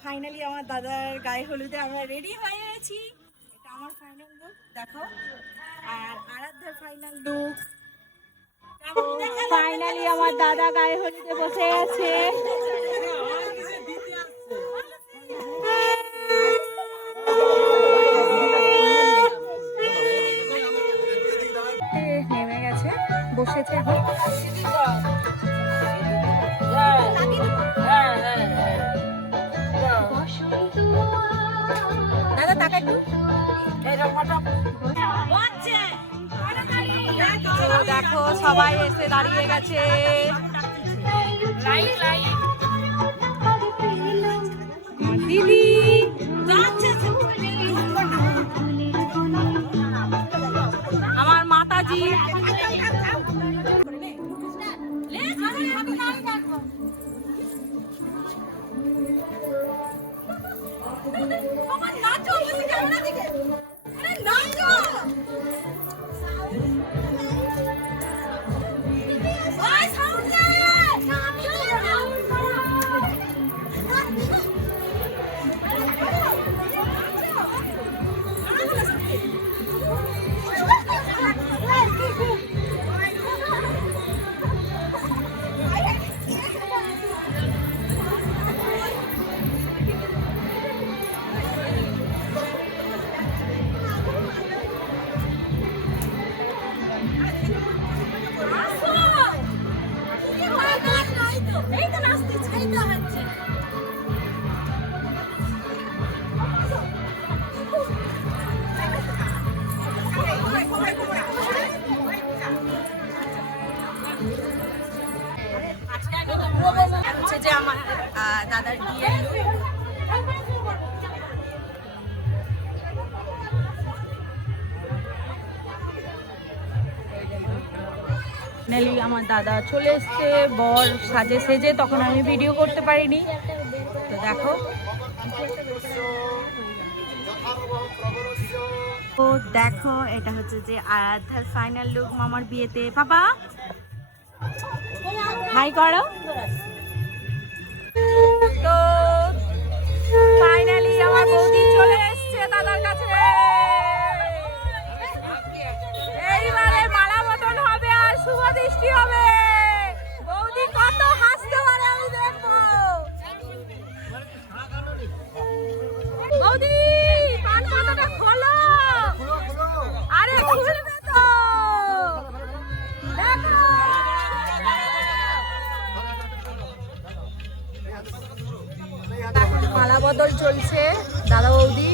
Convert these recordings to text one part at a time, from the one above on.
Finally আমার দাদার গায়ে হলুদে আমরা রেডি হয়ে গেছি। এটা আমার ফাইনাল লুক, দেখো। আর আরাধ্যার ফাইনাল লুক। ফাইনালি আমার দাদা গায়ে হলুদে বসে আছে। নেমে গেছে, বসেছে এখন। দাদা টাকা একটু দেখো, সবাই এসে দাঁড়িয়ে গেছে। দিদি আমার মাতাজি, হচ্ছে যে আমার দাদার বিয়ে। ফাইনালি আমার দাদা চলে এসছে বর সাজে সেজে, তখন আমি ভিডিও করতে পারিনি। তো দেখো, তো দেখো এটা হচ্ছে যে আরাধ্যার ফাইনাল লুক মামার বিয়েতে। পাপা হাই করো। তো ফাইনালি আমার বৌদি চলে এসছে দাদার কাছে। এইবারে মালা বদল হবে আর শুভ দৃষ্টি হবে। বৌদি কত হাসতে পারে আমি দেখবো। বৌদি পান পাতাটা খোলো। আরে খুলবে তো, দেখো। মালা বদল চলছে দাদা বৌদি।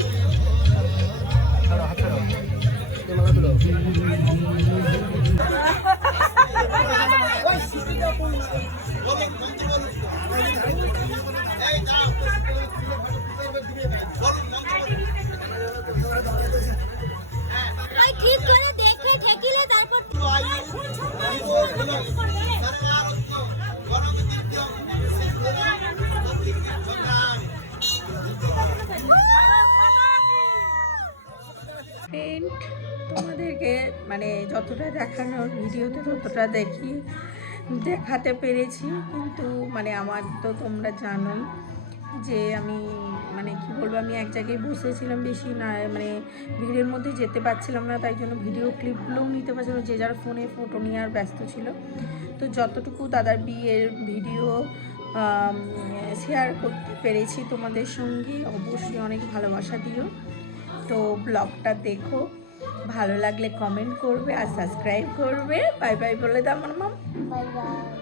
ঠিক করে দেখে ঠেকিলে তারপর তোমাদেরকে মানে যতটা দেখানোর ভিডিওতে ততটা দেখাতে পেরেছি, কিন্তু মানে আমার তো তোমরা জানোই যে আমি মানে কি বলবো, আমি এক জায়গায় বসেছিলাম, বেশি না মানে ভিড়ের মধ্যে যেতে পারছিলাম না, তাই জন্য ভিডিও ক্লিপগুলোও নিতে পারছিলাম, যে যার ফোনে ফটো নিয়ে আর ব্যস্ত ছিল। তো যতটুকু দাদার বিয়ের ভিডিও শেয়ার করতে পেরেছি তোমাদের সঙ্গে, অবশ্যই অনেক ভালোবাসা দিও। তো ব্লগটা দেখো, ভালো লাগলে কমেন্ট করবে আর সাবস্ক্রাইব করবে। বাই বাই বলে দাও আমার মাম। Bye bye.